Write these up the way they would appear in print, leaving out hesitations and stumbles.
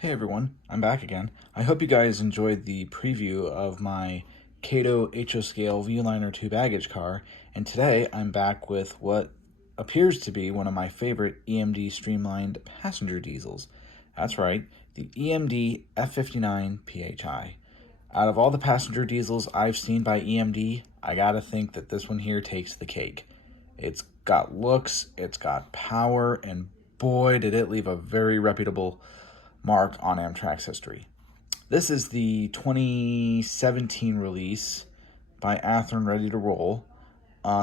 Hey everyone, I'm back again. I hope you guys enjoyed the preview of my Kato HO-Scale V-Liner 2 baggage car, and today I'm back with what appears to be one of my favorite EMD streamlined passenger diesels. That's right, the EMD F59PHI. Out of all the passenger diesels I've seen by EMD, I gotta think that this one here takes the cake. It's got looks, it's got power, and boy did it leave a very reputable mark on Amtrak's history. This is the 2017 release by Athearn Ready to Roll.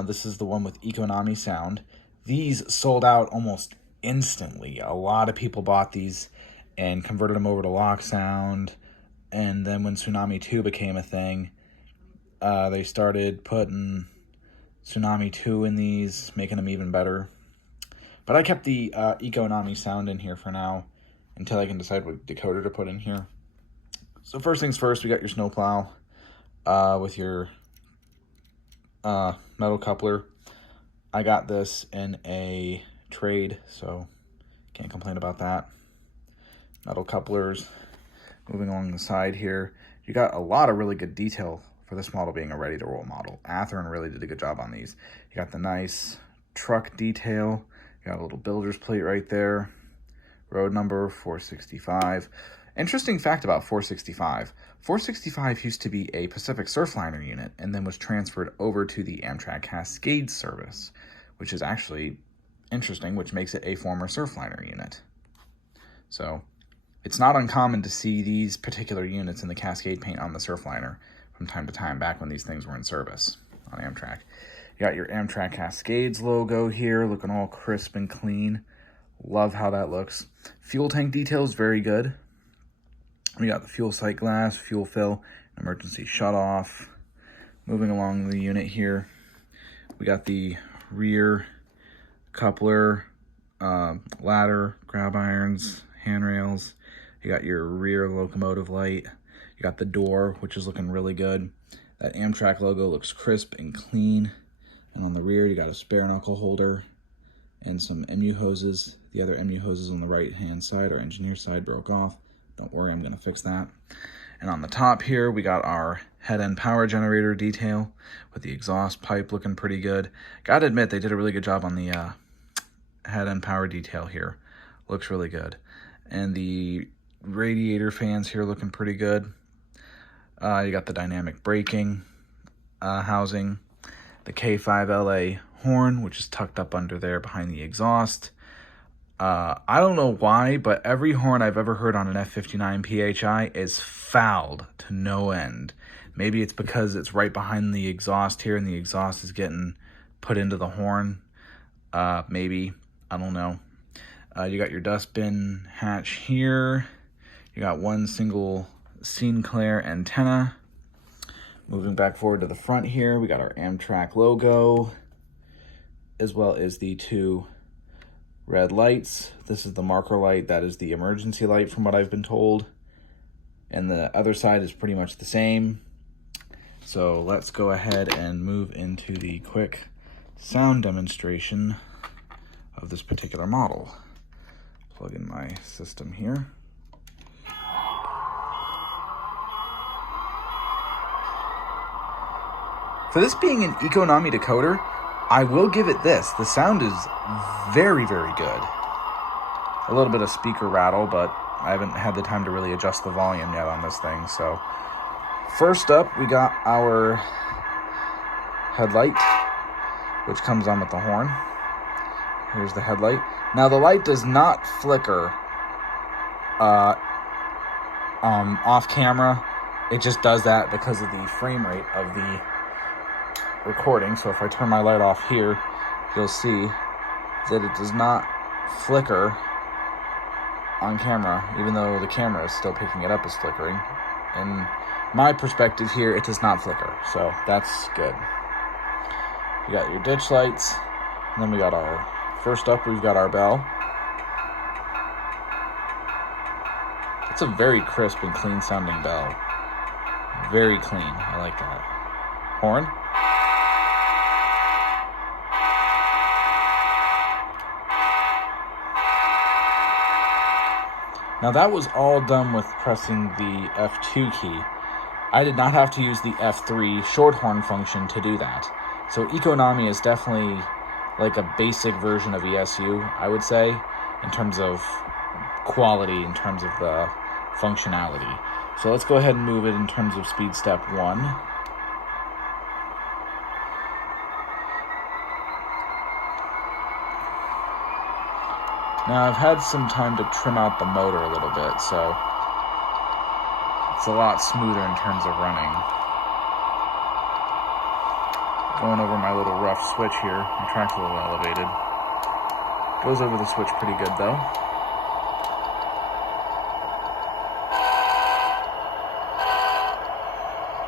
This is the one with Econami sound. These sold out almost instantly. A lot of people bought these and converted them over to lock sound. And then when Tsunami 2 became a thing, they started putting Tsunami 2 in these, making them even better. But I kept the Econami sound in here for now, until I can decide what decoder to put in here. So first things first, we got your snowplow with your metal coupler. I got this in a trade, so can't complain about that. Metal couplers. Moving along the side here, you got a lot of really good detail for this model being a ready-to-roll model. Athearn really did a good job on these. You got the nice truck detail. You got a little builder's plate right there. Road number 465. Interesting fact about 465. 465 used to be a Pacific Surfliner unit and then was transferred over to the Amtrak Cascade service, which is actually interesting, which makes it a former Surfliner unit. So it's not uncommon to see these particular units in the Cascade paint on the Surfliner from time to time, back when these things were in service on Amtrak. You got your Amtrak Cascades logo here, looking all crisp and clean. Love how that looks. Fuel tank detail is very good. We got the fuel sight glass, fuel fill, emergency shutoff. Moving along the unit here, we got the rear coupler, ladder, grab irons, handrails. You got your rear locomotive light. You got the door, which is looking really good. That Amtrak logo looks crisp and clean. And on the rear, you got a spare knuckle holder and some MU hoses. The other MU hoses on the right-hand side, our engineer side, broke off. Don't worry, I'm gonna fix that. And on the top here, we got our head-end power generator detail with the exhaust pipe looking pretty good. Gotta admit, they did a really good job on the head-end power detail here. Looks really good. And the radiator fans here looking pretty good. You got the dynamic braking housing, the K5LA horn, which is tucked up under there behind the exhaust. I don't know why, but every horn I've ever heard on an F59PHI is fouled to no end. Maybe it's because it's right behind the exhaust here and the exhaust is getting put into the horn. Maybe, I don't know. You got your dustbin hatch here. You got one single Sinclair antenna. Moving back forward to the front here, we got our Amtrak logo, as well as the two red lights. This is the marker light, that is the emergency light from what I've been told. And the other side is pretty much the same. So let's go ahead and move into the quick sound demonstration of this particular model. Plug in my system here. For this being an Econami decoder, I will give it this. The sound is very, very good. A little bit of speaker rattle, but I haven't had the time to really adjust the volume yet on this thing. So first up, we got our headlight, which comes on with the horn. Here's the headlight. Now the light does not flicker off camera. It just does that because of the frame rate of the recording. So if I turn my light off here, you'll see that it does not flicker on camera, even though the camera is still picking it up as flickering. In my perspective here, it does not flicker, so that's good. You got your ditch lights, and then we got our, first up, we've got our bell. It's a very crisp and clean sounding bell. Very clean, I like that. Horn. Now that was all done with pressing the F2 key. I did not have to use the F3 shorthorn function to do that. So Econami is definitely like a basic version of ESU, I would say, in terms of quality, in terms of the functionality. So let's go ahead and move it in terms of speed step 1. Now I've had some time to trim out the motor a little bit, so it's a lot smoother in terms of running. Going over my little rough switch here. My track's a little elevated. Goes over the switch pretty good though.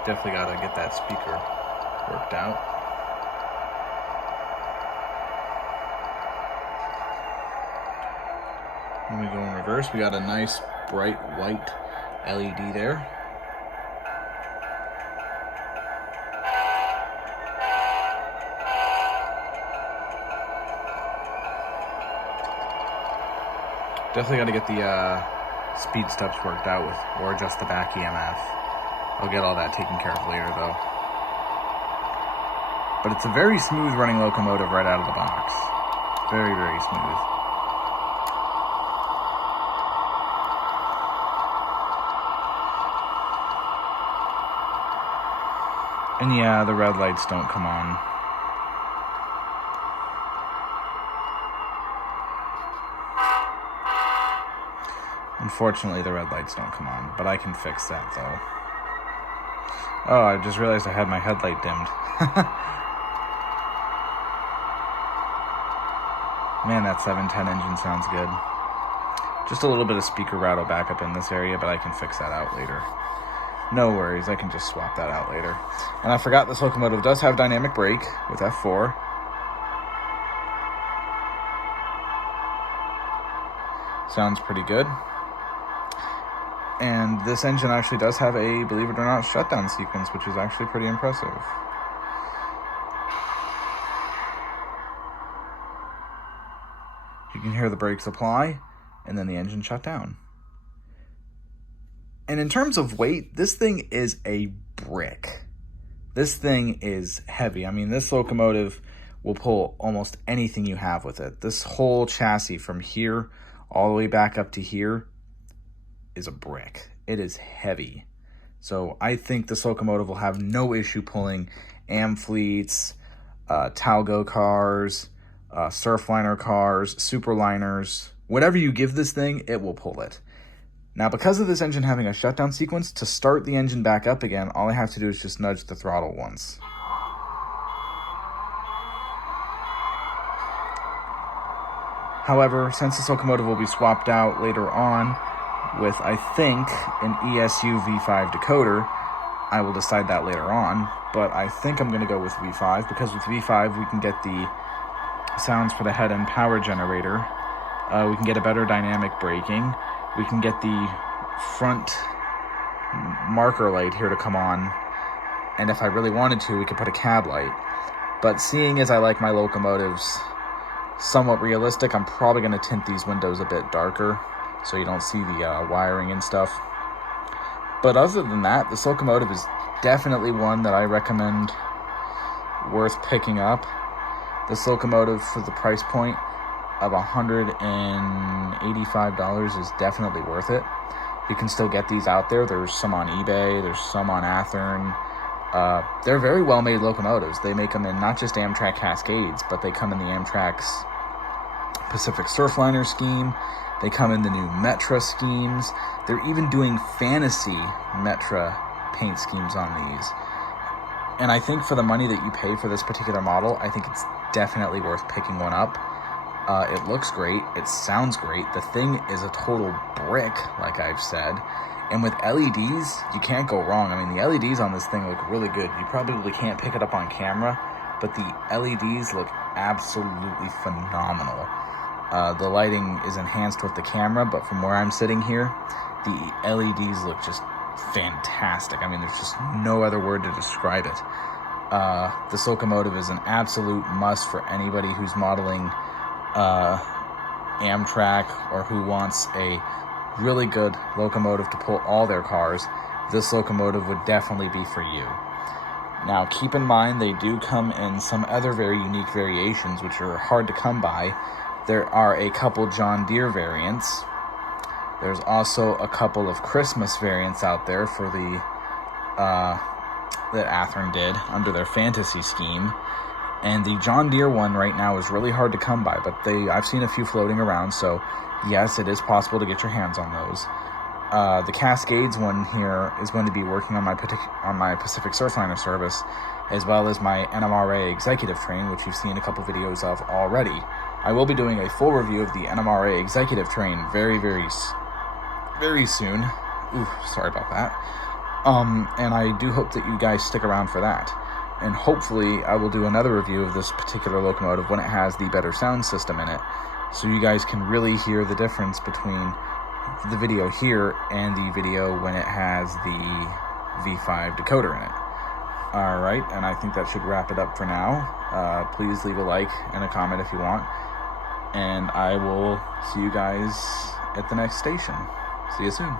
Definitely gotta get that speaker worked out. When we go in reverse, we got a nice bright white LED there. Definitely got to get the speed steps worked out with, or adjust the back EMF. I'll get all that taken care of later though. But it's a very smooth running locomotive right out of the box. Very, very smooth. And yeah, the red lights don't come on. Unfortunately, the red lights don't come on, but I can fix that though. Oh, I just realized I had my headlight dimmed. Man, that 710 engine sounds good. Just a little bit of speaker rattle back up in this area, but I can fix that out later. No worries, I can just swap that out later. And I forgot this locomotive does have dynamic brake with F4. Sounds pretty good. And this engine actually does have a, believe it or not, shutdown sequence, which is actually pretty impressive. You can hear the brakes apply, and then the engine shut down. And in terms of weight, this thing is a brick. This thing is heavy. I mean, this locomotive will pull almost anything you have with it. This whole chassis from here all the way back up to here is a brick. It is heavy. So I think this locomotive will have no issue pulling Amfleets, Talgo cars, Surfliner cars, Superliners. Whatever you give this thing, it will pull it. Now, because of this engine having a shutdown sequence, to start the engine back up again, all I have to do is just nudge the throttle once. However, since this locomotive will be swapped out later on with, I think, an ESU V5 decoder, I will decide that later on, but I think I'm going to go with V5, because with V5 we can get the sounds for the head-end power generator, we can get a better dynamic braking, we can get the front marker light here to come on, and if I really wanted to, we could put a cab light. But seeing as I like my locomotives somewhat realistic, I'm probably going to tint these windows a bit darker so you don't see the wiring and stuff. But other than that, this locomotive is definitely one that I recommend worth picking up. This locomotive, for the price point of $185, is definitely worth it. You can still get these out there. There's some on eBay, there's some on Athearn. They're very well made locomotives. They make them in not just Amtrak Cascades, but they come in the Amtrak's Pacific Surfliner scheme. They come in the new Metra schemes. They're even doing fantasy Metra paint schemes on these. And I think for the money that you pay for this particular model, I think it's definitely worth picking one up. It looks great. It sounds great. The thing is a total brick, like I've said. And with LEDs, you can't go wrong. I mean, the LEDs on this thing look really good. You probably can't pick it up on camera, but the LEDs look absolutely phenomenal. The lighting is enhanced with the camera, but from where I'm sitting here, the LEDs look just fantastic. I mean, there's just no other word to describe it. This locomotive is an absolute must for anybody who's modeling Amtrak or who wants a really good locomotive to pull all their cars, this locomotive would definitely be for you. Now, keep in mind, they do come in some other very unique variations, which are hard to come by. There are a couple John Deere variants. There's also a couple of Christmas variants out there for the that Athearn did under their fantasy scheme. And the John Deere one right now is really hard to come by, but I've seen a few floating around, so yes, it is possible to get your hands on those. The Cascades one here is going to be working on my Pacific Surfliner service, as well as my NMRA Executive Train, which you've seen a couple videos of already. I will be doing a full review of the NMRA Executive Train very, very soon. Ooh, sorry about that. And I do hope that you guys stick around for that. And hopefully I will do another review of this particular locomotive when it has the better sound system in it, so you guys can really hear the difference between the video here and the video when it has the V5 decoder in it. Alright, and I think that should wrap it up for now. Please leave a like and a comment if you want, and I will see you guys at the next station. See you soon.